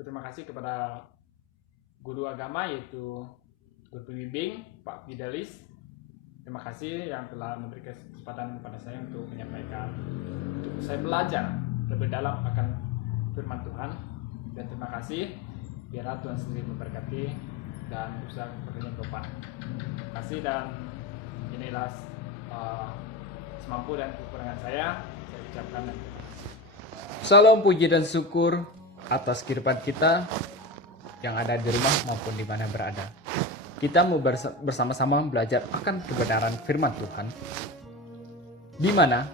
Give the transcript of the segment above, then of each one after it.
Berterima kasih kepada guru agama yaitu guru pembimbing Pak Fidelis. Terima kasih yang telah memberikan kesempatan kepada saya untuk menyampaikan, untuk saya belajar lebih dalam akan firman Tuhan. Dan terima kasih, biarlah Tuhan sendiri memberkati dan usaha pekerjaan Bapak. Terima kasih, dan inilah semampu dan kekurangan saya ucapkan. Salam puji dan syukur atas kehidupan kita yang ada di rumah maupun di mana berada. Kita mau bersama-sama belajar akan kebenaran firman Tuhan, di mana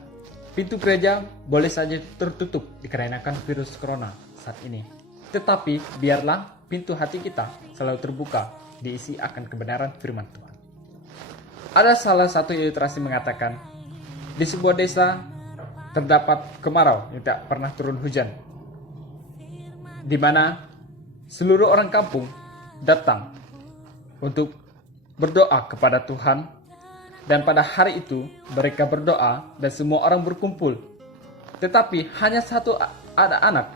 pintu gereja boleh saja tertutup dikarenakan virus corona saat ini. Tetapi biarlah pintu hati kita selalu terbuka, diisi akan kebenaran firman Tuhan. Ada salah satu ilustrasi mengatakan, di sebuah desa terdapat kemarau yang tak pernah turun hujan, di mana seluruh orang kampung datang untuk berdoa kepada Tuhan. Dan pada hari itu mereka berdoa dan semua orang berkumpul. Tetapi hanya satu ada anak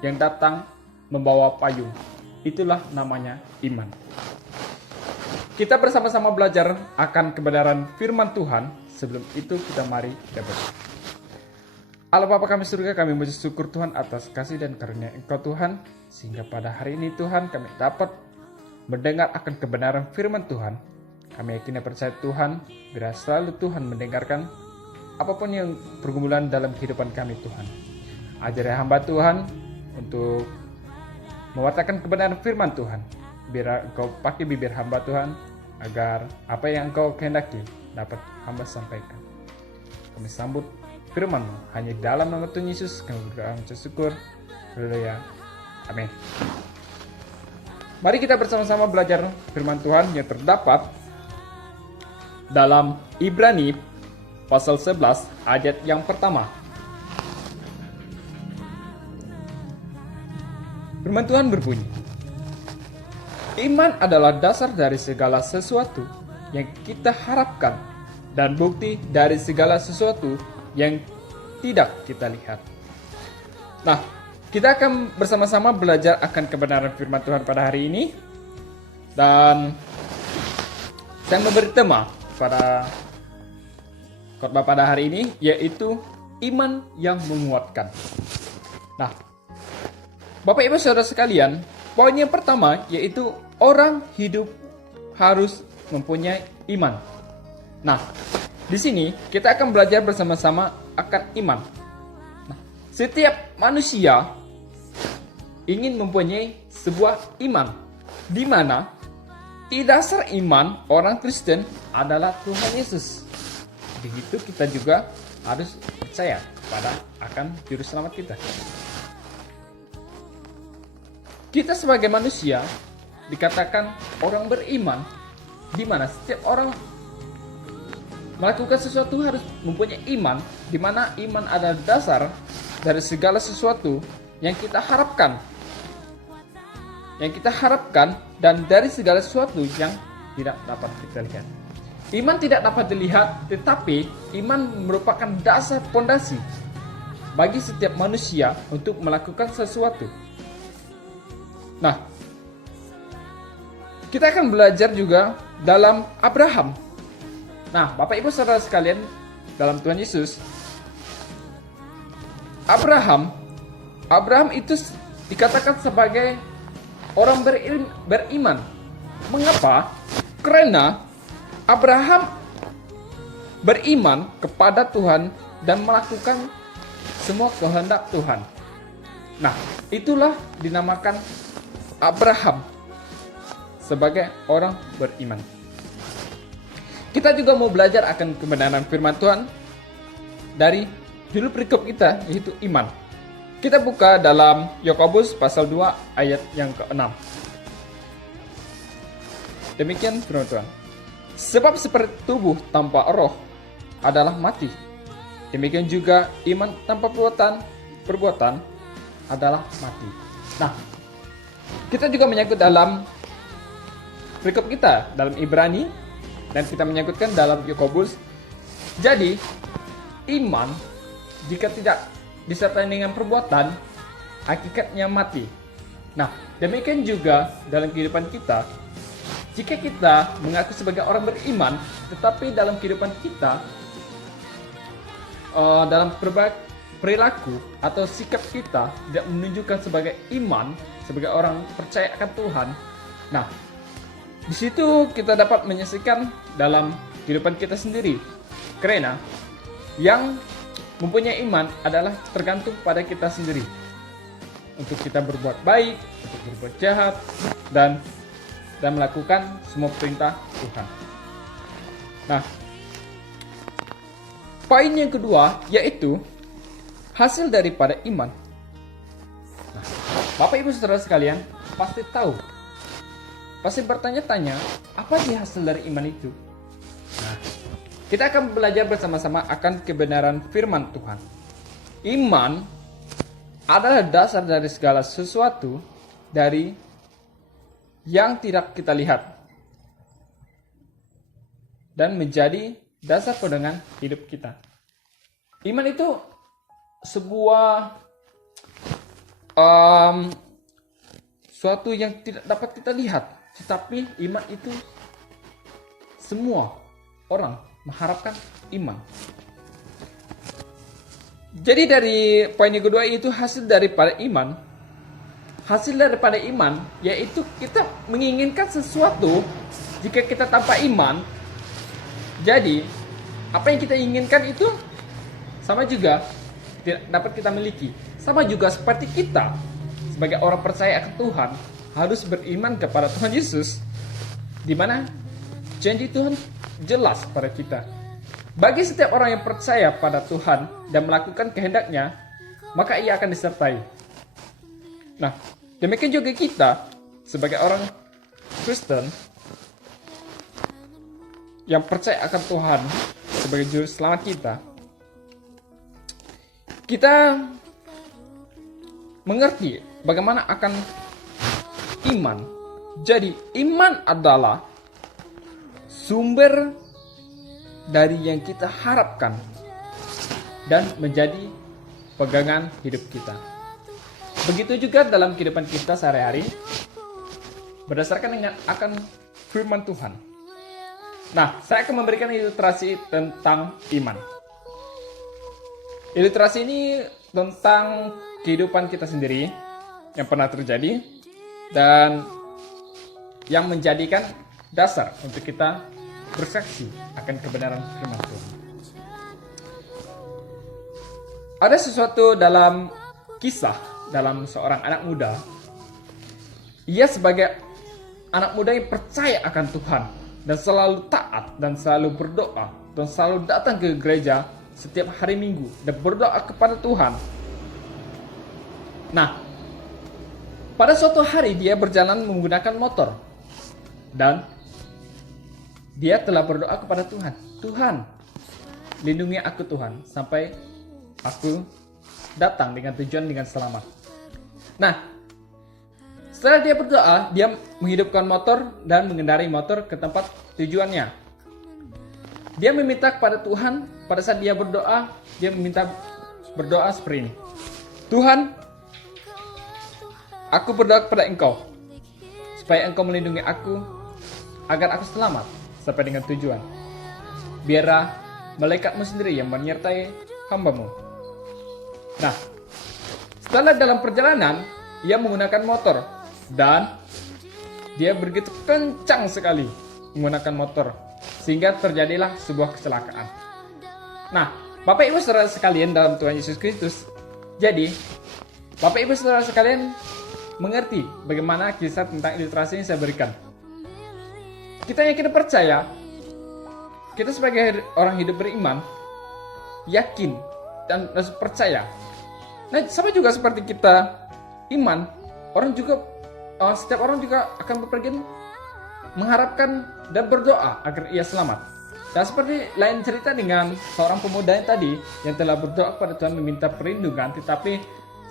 yang datang membawa payung. Itulah namanya iman. Kita bersama-sama belajar akan kebenaran firman Tuhan. Sebelum itu kita mari kita berdoa. Allah Bapa kami surga, kami mengucap syukur Tuhan atas kasih dan karunia Engkau Tuhan, sehingga pada hari ini Tuhan kami dapat mendengar akan kebenaran firman Tuhan. Kami yakin dan percaya Tuhan, biar selalu Tuhan mendengarkan apapun yang pergumulan dalam kehidupan kami Tuhan. Ajari hamba Tuhan untuk mewartakan kebenaran firman Tuhan. Biar Engkau pakai bibir hamba Tuhan, agar apa yang Engkau kehendaki dapat hamba sampaikan. Kami sambut firman-Mu hanya dalam nama Tuhan Yesus kami berdoa mengucap syukur. Haleluya. Amin. Mari kita bersama-sama belajar firman Tuhan yang terdapat dalam Ibrani pasal 11 ayat yang pertama. Firman Tuhan berbunyi, iman adalah dasar dari segala sesuatu yang kita harapkan dan bukti dari segala sesuatu yang tidak kita lihat. Nah, kita akan bersama-sama belajar akan kebenaran firman Tuhan pada hari ini. Dan saya memberi tema pada khotbah pada hari ini, yaitu iman yang menguatkan. Nah, Bapak Ibu Saudara sekalian, poin yang pertama yaitu orang hidup harus mempunyai iman. Nah, di sini kita akan belajar bersama-sama akan iman. Nah, setiap manusia ingin mempunyai sebuah iman, di mana di dasar iman orang Kristen adalah Tuhan Yesus. Begitu kita juga harus percaya pada akan juru selamat kita. Kita sebagai manusia dikatakan orang beriman, di mana setiap orang melakukan sesuatu harus mempunyai iman, di mana iman adalah dasar dari segala sesuatu yang kita harapkan. Dan dari segala sesuatu yang tidak dapat kita lihat. Iman tidak dapat dilihat, tetapi iman merupakan dasar fondasi bagi setiap manusia untuk melakukan sesuatu. Nah, kita akan belajar juga dalam Abraham. Nah, Bapak Ibu Saudara sekalian, dalam Tuhan Yesus, Abraham itu dikatakan sebagai orang beriman. Mengapa? Karena Abraham beriman kepada Tuhan dan melakukan semua kehendak Tuhan. Nah, itulah dinamakan Abraham sebagai orang beriman. Kita juga mau belajar akan kebenaran firman Tuhan dari judul perikop kita, yaitu iman. Kita buka dalam Yakobus pasal 2 ayat yang ke-6. Demikian firman Tuhan. Sebab seperti tubuh tanpa roh adalah mati, demikian juga iman tanpa perbuatan adalah mati. Nah, kita juga menyangkut dalam perikop kita dalam Ibrani, dan kita menyangkutkan dalam Yakobus. Jadi, iman jika tidak disertai dengan perbuatan, hakikatnya mati. Nah, demikian juga dalam kehidupan kita. Jika kita mengaku sebagai orang beriman, tetapi dalam kehidupan kita, dalam perilaku atau sikap kita tidak menunjukkan sebagai iman, sebagai orang percaya akan Tuhan. Nah, di situ kita dapat menyaksikan dalam kehidupan kita sendiri. Karena yang mempunyai iman adalah tergantung pada kita sendiri. Untuk kita berbuat baik, untuk berbuat jahat, dan melakukan semua perintah Tuhan. Nah, poin yang kedua yaitu hasil daripada iman. Nah, Bapak Ibu Saudara sekalian pasti tahu, pasti bertanya-tanya, apa sih hasil dari iman itu? Nah, kita akan belajar bersama-sama akan kebenaran firman Tuhan. Iman adalah dasar dari segala sesuatu dari yang tidak kita lihat dan menjadi dasar pegangan hidup kita. Iman itu sebuah suatu yang tidak dapat kita lihat, tetapi iman itu semua orang mengharapkan iman. Jadi dari poin yang kedua itu hasil daripada iman. Hasil daripada iman yaitu kita menginginkan sesuatu jika kita tanpa iman. Jadi apa yang kita inginkan itu sama juga tidak dapat kita miliki. Sama juga seperti kita sebagai orang percaya akan Tuhan harus beriman kepada Tuhan Yesus, di mana janji Tuhan jelas pada kita. Bagi setiap orang yang percaya pada Tuhan dan melakukan kehendaknya, maka ia akan disertai. Nah, demikian juga kita sebagai orang Kristen yang percaya akan Tuhan sebagai juru selamat kita mengerti bagaimana akan iman. Jadi iman adalah sumber dari yang kita harapkan dan menjadi pegangan hidup kita. Begitu juga dalam kehidupan kita sehari-hari berdasarkan dengan akan firman Tuhan. Nah, saya akan memberikan ilustrasi tentang iman. Ilustrasi ini tentang kehidupan kita sendiri yang pernah terjadi dan yang menjadikan dasar untuk kita bersaksi akan kebenaran firman Tuhan. Ada sesuatu dalam kisah dalam seorang anak muda. Ia sebagai anak muda yang percaya akan Tuhan dan selalu taat dan selalu berdoa dan selalu datang ke gereja setiap hari Minggu dan berdoa kepada Tuhan. Nah, pada suatu hari dia berjalan menggunakan motor dan dia telah berdoa kepada Tuhan. Tuhan, lindungi aku Tuhan sampai aku datang dengan tujuan dengan selamat. Nah, setelah dia berdoa, dia menghidupkan motor dan mengendarai motor ke tempat tujuannya. Dia meminta kepada Tuhan, pada saat dia berdoa, dia meminta berdoa seperti ini. Tuhan, aku berdoa kepada Engkau, supaya Engkau melindungi aku, agar aku selamat sampai dengan tujuan. Biarlah malaikat-Mu sendiri yang menyertai hamba-Mu. Nah, setelah dalam perjalanan, ia menggunakan motor dan dia begitu kencang sekali menggunakan motor sehingga terjadilah sebuah kecelakaan. Nah, Bapak Ibu Saudara sekalian dalam Tuhan Yesus Kristus, jadi Bapak Ibu Saudara sekalian mengerti bagaimana kisah tentang ilustrasi yang saya berikan. Kita yang kita percaya, kita sebagai orang hidup beriman, yakin dan percaya. Nah, sama juga seperti kita iman, orang juga setiap orang juga akan berpergian mengharapkan dan berdoa agar ia selamat. Dan seperti lain cerita dengan seorang pemuda yang tadi yang telah berdoa kepada Tuhan meminta perlindungan, tetapi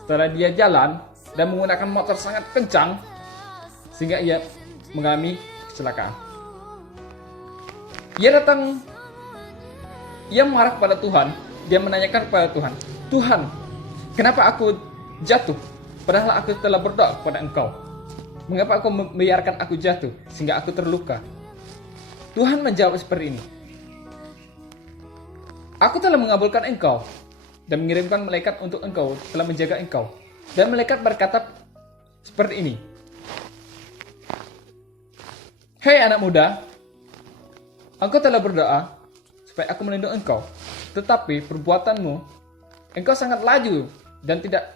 setelah dia jalan dan menggunakan motor sangat kencang sehingga ia mengalami kecelakaan. Ia mengarah kepada Tuhan, dia menanyakan kepada Tuhan, Tuhan, kenapa aku jatuh padahal aku telah berdoa kepada Engkau. Mengapa Engkau membiarkan aku jatuh sehingga aku terluka? Tuhan menjawab seperti ini. Aku telah mengabulkan engkau dan mengirimkan malaikat untuk engkau, telah menjaga engkau. Dan malaikat berkata seperti ini. Hei anak muda, engkau telah berdoa supaya aku melindungi engkau. Tetapi perbuatanmu, engkau sangat laju dan tidak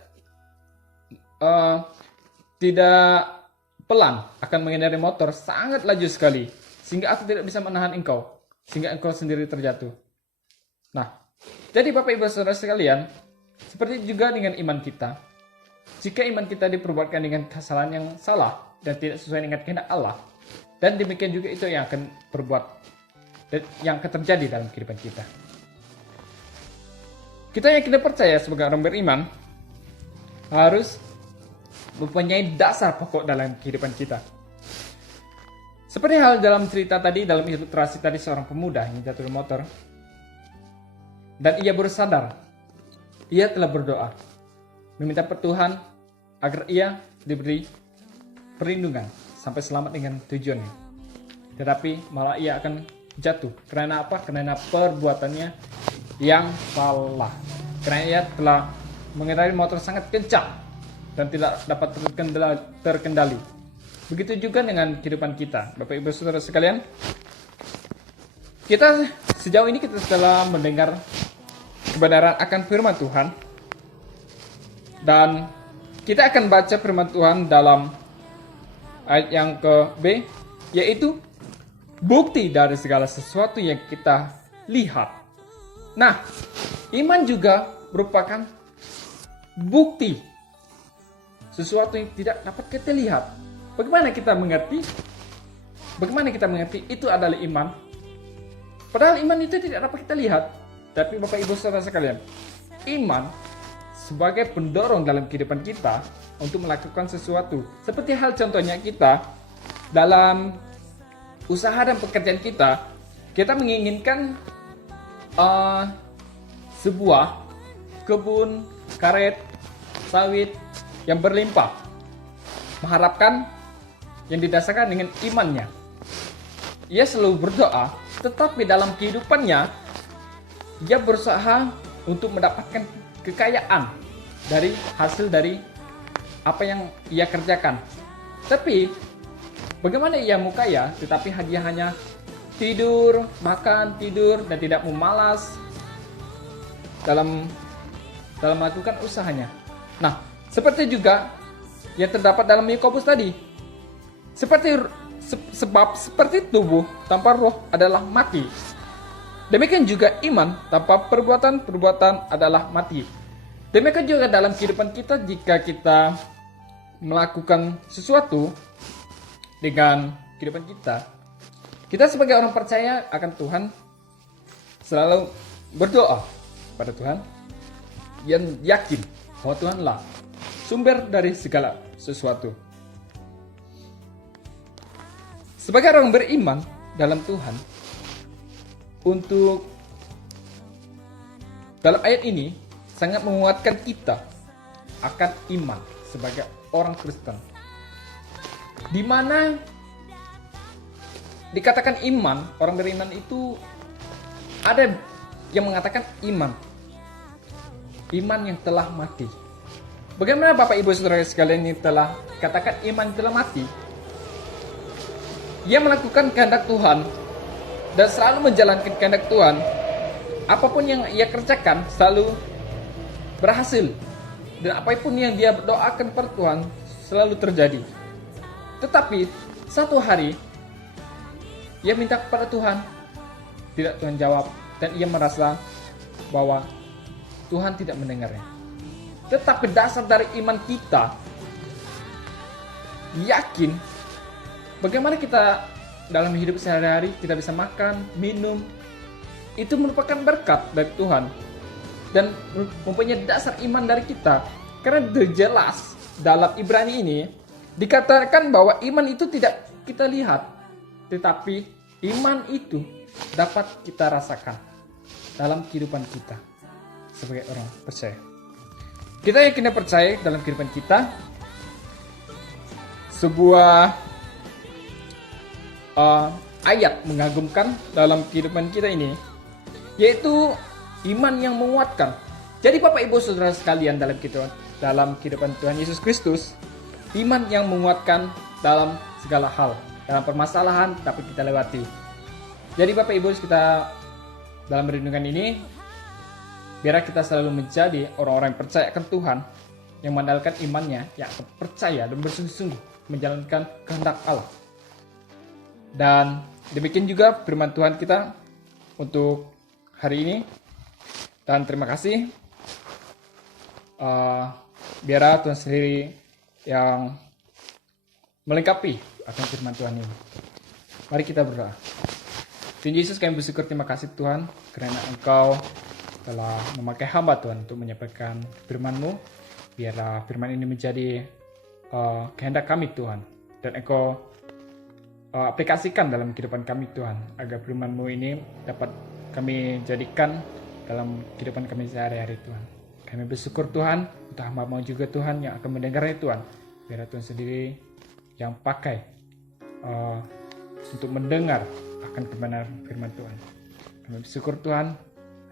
pelan akan mengendarai motor, sangat laju sekali. Sehingga aku tidak bisa menahan engkau. Sehingga engkau sendiri terjatuh. Nah, jadi Bapak Ibu Saudara sekalian, seperti juga dengan iman kita. Jika iman kita diperbuatkan dengan kesalahan yang salah dan tidak sesuai dengan kehendak Allah, dan demikian juga itu yang akan berbuat dan yang akan terjadi dalam kehidupan kita. Kita yang kita percaya sebagai orang beriman harus mempunyai dasar pokok dalam kehidupan kita. Seperti hal dalam cerita tadi, dalam ilustrasi tadi seorang pemuda yang jatuh dari motor. Dan ia baru sadar, ia telah berdoa, meminta Tuhan agar ia diberi perlindungan sampai selamat dengan tujuannya. Tetapi malah ia akan jatuh. Karena apa? Karena perbuatannya yang salah. Karena ia telah mengendarai motor sangat kencang dan tidak dapat terkendali. Begitu juga dengan kehidupan kita. Bapak Ibu Saudara sekalian, kita sejauh ini kita telah mendengar kebenaran akan firman Tuhan. Dan kita akan baca firman Tuhan dalam ayat yang ke B, yaitu bukti dari segala sesuatu yang kita lihat. Nah, iman juga merupakan bukti sesuatu yang tidak dapat kita lihat. Bagaimana kita mengerti? Bagaimana kita mengerti itu adalah iman? Padahal iman itu tidak dapat kita lihat. Tapi Bapak Ibu Saudara sekalian, iman sebagai pendorong dalam kehidupan kita untuk melakukan sesuatu. Seperti hal contohnya kita dalam usaha dan pekerjaan kita menginginkan sebuah kebun karet sawit yang berlimpah, mengharapkan yang didasarkan dengan imannya. Ia selalu berdoa, tetapi dalam kehidupannya ia berusaha untuk mendapatkan kekayaan dari hasil dari apa yang ia kerjakan. Tapi bagaimana ia mau kaya tetapi dia hanya tidur, makan, tidur dan tidak mau malas dalam melakukan usahanya. Nah, seperti juga yang terdapat dalam Yakobus tadi. Sebab seperti tubuh tanpa roh adalah mati. Demikian juga iman tanpa perbuatan adalah mati. Demikian juga dalam kehidupan kita, jika kita melakukan sesuatu dengan kehidupan kita sebagai orang percaya akan Tuhan selalu berdoa pada Tuhan yang yakin bahwa Tuhanlah sumber dari segala sesuatu. Sebagai orang beriman dalam Tuhan, untuk dalam ayat ini sangat menguatkan kita akan iman sebagai orang Kristen, di mana dikatakan iman, orang beriman itu ada yang mengatakan iman yang telah mati. Bagaimana Bapak Ibu Saudara sekalian ini telah katakan iman telah mati? Ia melakukan kehendak Tuhan dan selalu menjalankan kehendak Tuhan. Apapun yang ia kerjakan selalu berhasil, dan apapun yang dia doakan kepada Tuhan selalu terjadi. Tetapi satu hari ia minta kepada Tuhan, tidak Tuhan jawab, dan ia merasa bahwa Tuhan tidak mendengarnya. Tetapi dasar dari iman kita yakin bagaimana kita dalam hidup sehari-hari kita bisa makan, minum, itu merupakan berkat dari Tuhan dan mempunyai dasar iman dari kita. Karena jelas dalam Ibrani ini dikatakan bahwa iman itu tidak kita lihat, tetapi iman itu dapat kita rasakan dalam kehidupan kita sebagai orang percaya. Kita yakin dan percaya dalam kehidupan kita sebuah ayat mengagumkan dalam kehidupan kita ini, yaitu iman yang menguatkan. Jadi Bapak Ibu Saudara sekalian, dalam kehidupan Tuhan Yesus Kristus, iman yang menguatkan dalam segala hal, dalam permasalahan dapat kita lewati. Jadi Bapak Ibu, kita dalam renungan ini, biar kita selalu menjadi orang-orang yang percaya akan Tuhan, yang mengandalkan imannya, yang percaya dan bersungguh-sungguh menjalankan kehendak Allah. Dan demikian juga firman Tuhan kita untuk hari ini. Dan terima kasih. Biar Tuhan sendiri yang melengkapi akan firman Tuhan ini. Mari kita berdoa. Tuhan Yesus, kami bersyukur, terima kasih Tuhan, karena Engkau telah memakai hamba Tuhan untuk menyampaikan firman-Mu. Biarlah firman ini menjadi kehendak kami Tuhan, dan Engkau aplikasikan dalam kehidupan kami Tuhan, agar firman-Mu ini dapat kami jadikan dalam kehidupan kami sehari-hari Tuhan. Kami bersyukur Tuhan untuk hamba-Mu juga Tuhan yang akan mendengarnya Tuhan. Biar Tuhan sendiri yang pakai untuk mendengar akan kebenaran firman Tuhan. Kami bersyukur Tuhan.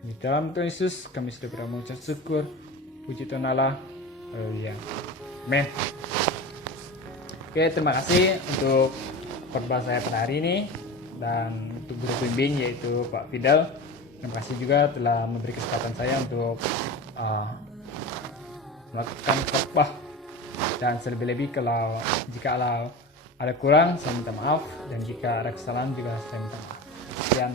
Di dalam Tuhan Yesus kami sudah mengucap syukur. Puji Tuhan Allah. Haleluya. Amin. Oke, terima kasih untuk khotbah saya pada hari ini, dan untuk guru pembimbing yaitu Pak Fidel. Terima kasih juga telah memberi kesempatan saya untuk melakukan khotbah, dan selebih-lebih jika ada kurang saya minta maaf, dan jika ada kesalahan juga saya minta maaf. Sekian.